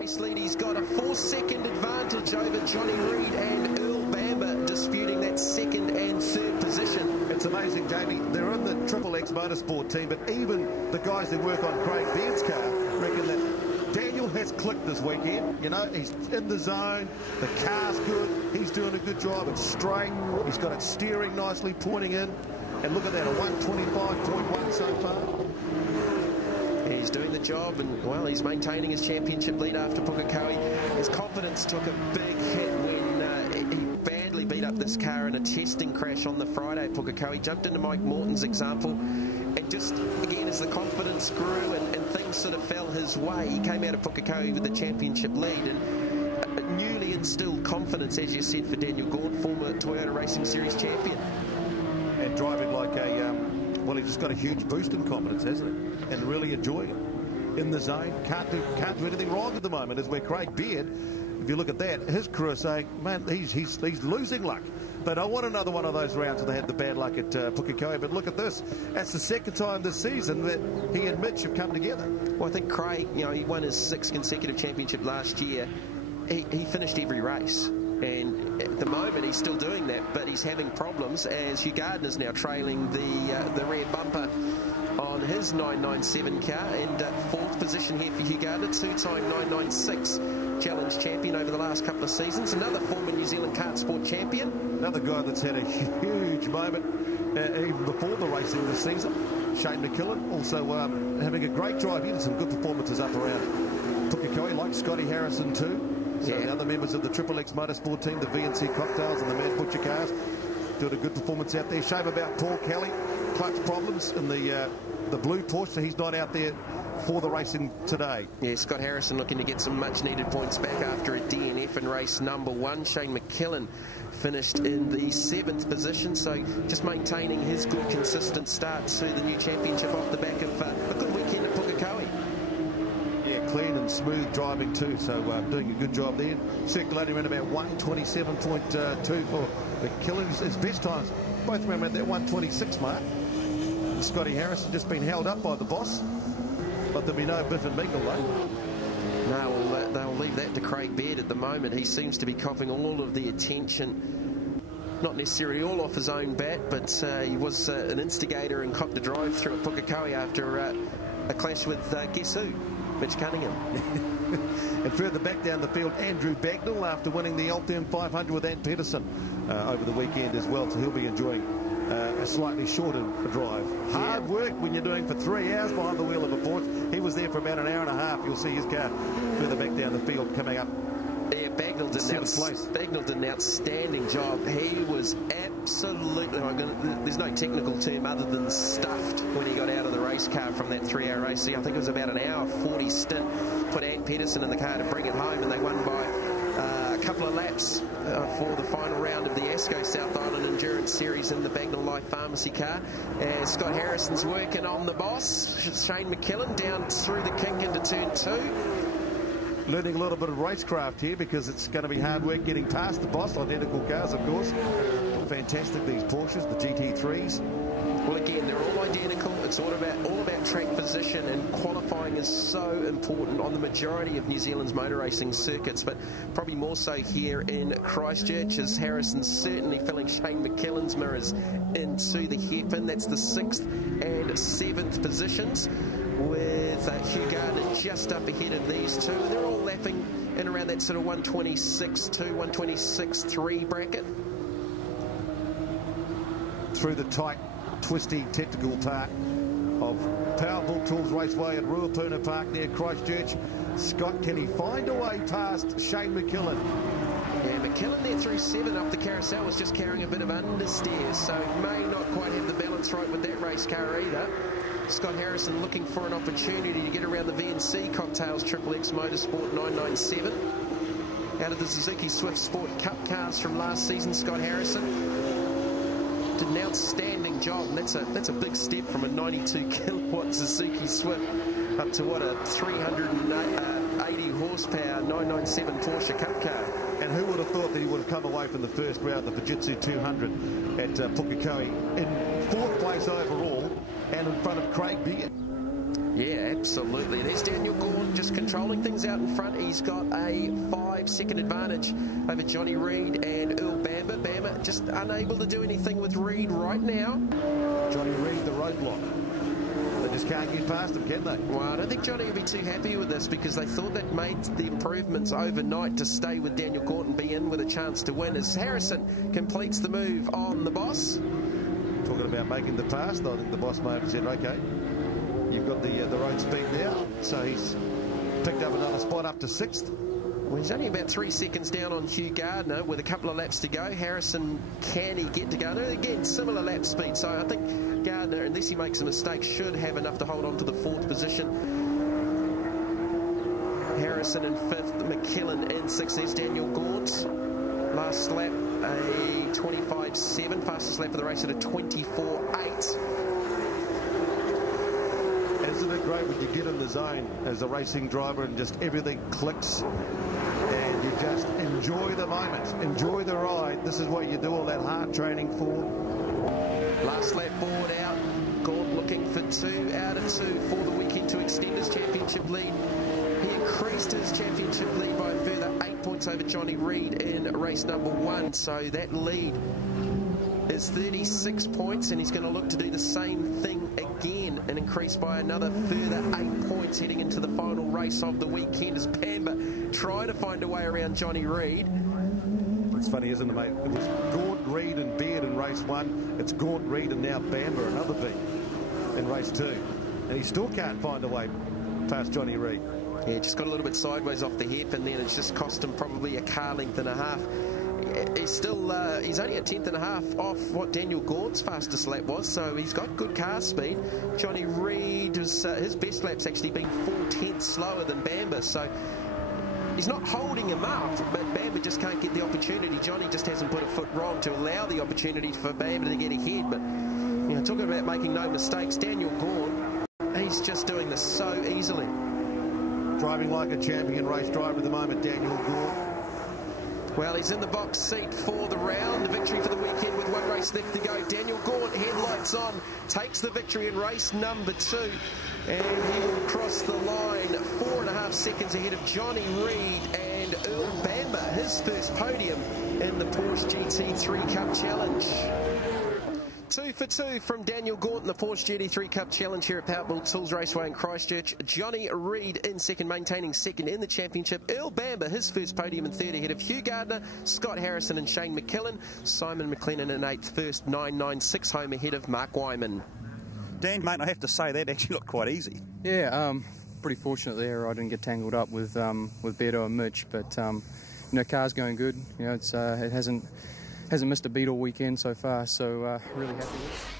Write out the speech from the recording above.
race lead. He's got a 4-second advantage over Johnny Reid and Earl Bamber, disputing that second and third position. It's amazing, Jamie. They're in the Triple X Motorsport team, but even the guys that work on Craig Beard's car reckon that Daniel has clicked this weekend. You know, he's in the zone, the car's good, he's doing a good job, it's straight, he's got it steering nicely, pointing in, and look at that, a 125.1 so far. He's doing the job, and well, he's maintaining his championship lead after Pukekohe. His confidence took a big hit when he badly beat up this car in a testing crash on the Friday at Pukekohe. Jumped into Mike Morton's example, and just again as the confidence grew and things sort of fell his way, he came out of Pukekohe with the championship lead, and a newly instilled confidence, as you said, for Daniel Gaunt, former Toyota Racing Series champion. And driving like a, well, he's just got a huge boost in confidence, hasn't he? And really enjoying it. In the zone, can't do anything wrong at the moment, is where Craig Beard, if you look at that, his crew are saying, man, he's losing luck. They don't want another one of those rounds where they had the bad luck at Pukekohe. But look at this. That's the second time this season that he and Mitch have come together. Well, I think Craig, you know, he won his 6th consecutive championship last year. He finished every race. And at the moment, he's still doing that, but he's having problems as Hugh Gardner's now trailing the rear bumper on his 997 car. And 4th position here for Hugh Gardner, 2-time 996 Challenge champion over the last couple of seasons. Another former New Zealand kart sport champion. Another guy that's had a huge moment even before the racing this season. Shane McKillen also having a great drive. He did some good performances up around Pukekohe, like Scotty Harrison too. So the other members of the Triple X Motorsport team, the VNC Cocktails and the Mad Butcher cars, doing a good performance out there. Shame about Paul Kelly, clutch problems in the blue Porsche, so he's not out there for the racing today. Yeah, Scott Harrison looking to get some much needed points back after a DNF in race number 1. Shane McKillen finished in the 7th position, so just maintaining his good consistent start to the new championship off the back of a good weekend at Pukekohe. Clean and smooth driving too, so doing a good job there. Circulating around about 127.2 for McKillen. His best times both around that 126 mark. And Scotty Harrison just been held up by the boss, but there'll be no Biff and Mingle though. No, they'll leave that to Craig Beard at the moment. He seems to be copping all of the attention, not necessarily all off his own bat, but he was an instigator and copped a drive through at Pukekohe after a clash with guess who? Mitch Cunningham. And further back down the field, Andrew Bagnall, after winning the Altherm 500 with Ant Pedersen over the weekend as well, so he'll be enjoying a slightly shorter drive. Hard work when you're doing for 3 hours behind the wheel of a Porsche. He was there for about an hour and a half. You'll see his car further back down the field coming up. Yeah, Bagnall did an outstanding job. He was absolutely, there's no technical term other than stuffed when he got out of the race car from that 3-hour race. I think it was about an hour 40 stint. Put Ant Pedersen in the car to bring it home, and they won by a couple of laps for the final round of the ASCO South Island Endurance Series in the Bagnall Life Pharmacy car. Scott Harrison's working on the boss, Shane McKillen, down through the kink into turn 2. Learning a little bit of racecraft here, because it's going to be hard work getting past the boss. Identical cars, of course. Fantastic, these Porsches, the GT3s. Well, again, they're all identical. It's all about track position, and qualifying is so important on the majority of New Zealand's motor racing circuits, but probably more so here in Christchurch, as Harrison's certainly filling Shane McKillen's mirrors into the hairpin. That's the 6th and 7th positions, with Hugh Gardner just up ahead of these two. They're all lapping in around that sort of 126.2, 126.3 bracket. Through the tight, twisty, technical part of Powerbuilt Tools Raceway at Ruapuna Park near Christchurch. Scott, can he find a way past Shane McKillen? Yeah, McKillen there through 7 up the carousel was just carrying a bit of understeer, so may not quite have the balance right with that race car either. Scott Harrison looking for an opportunity to get around the VNC Cocktails Triple X Motorsport 997. Out of the Suzuki Swift Sport Cup cars from last season, Scott Harrison did an outstanding job, and that's a big step from a 92 kilowatt Suzuki Swift up to what, a 380 horsepower 997 Porsche Cup car. And who would have thought that he would have come away from the first round of the Fujitsu 200 at Pukekohe in 4th place overall and in front of Craig Beard? Yeah, absolutely. There's Daniel Gaunt just controlling things out in front. He's got a 5-second advantage over Johnny Reid and Earl Bamber. Bamber just unable to do anything with Reid right now. Johnny Reid, the roadblock. They just can't get past him, can they? Well, I don't think Johnny will be too happy with this because they thought they'd made the improvements overnight to stay with Daniel Gaunt and be in with a chance to win. As Harrison completes the move on the boss. Talking about making the pass, I think the boss may have said, okay, you've got the road speed now, so he's picked up another spot up to 6th. Well, he's only about 3 seconds down on Hugh Gardner with a couple of laps to go. Harrison, can he get to Gardner? Again, similar lap speed, so I think Gardner, unless he makes a mistake, should have enough to hold on to the 4th position. Harrison in 5th, McKillen in 6th. There's Daniel Gaunt. Last lap, a 25.7. Fastest lap of the race at a 24.8. Isn't it great when you get in the zone as a racing driver and just everything clicks and you just enjoy the moment, enjoy the ride. This is what you do all that hard training for. Last lap board out. Gaunt looking for 2 out of 2 for the weekend to extend his championship lead. He increased his championship lead by a further 8 points over Johnny Reid in race number 1. So that lead is 36 points, and he's going to look to do the same thing again and increase by another further 8 points heading into the final race of the weekend as Bamber try to find a way around Johnny Reid. It's funny, isn't it, mate? It was Gaunt, Reid and Beard in race 1. It's Gaunt, Reid and now Bamber, another B, in race 2. And he still can't find a way past Johnny Reid. Yeah, just got a little bit sideways off the hip, and then it's just cost him probably a car length and a half. He's still, he's only a 10th and a half off what Daniel Gaunt's fastest lap was, so he's got good car speed. Johnny Reid, his best lap's actually been 4/10 slower than Bamber, so he's not holding him up, but Bamber just can't get the opportunity. Johnny just hasn't put a foot wrong to allow the opportunity for Bamber to get ahead, but, you know, talking about making no mistakes, Daniel Gaunt, he's just doing this so easily. Driving like a champion race driver at the moment, Daniel Gaunt. Well, he's in the box seat for the round. The victory for the weekend with 1 race left to go. Daniel Gaunt, headlights on, takes the victory in race number 2. And he will cross the line 4.5 seconds ahead of Johnny Reid and Earl Bamber, his first podium in the Porsche GT3 Cup Challenge. 2 for 2 from Daniel Gaunt in the Porsche GT3 Cup Challenge here at Powerbuilt Tools Raceway in Christchurch. Johnny Reid in second, maintaining second in the championship. Earl Bamber, his first podium in 3rd ahead of Hugh Gardner, Scott Harrison and Shane McKillen. Simon McLennan in 8th, first 996 home ahead of Mark Wyman. Dan, mate, I have to say that actually looked quite easy. Yeah, pretty fortunate there. I didn't get tangled up with Beto and Mitch, but you know, car's going good. You know, it's it hasn't missed a beat all weekend so far, so really happy with it.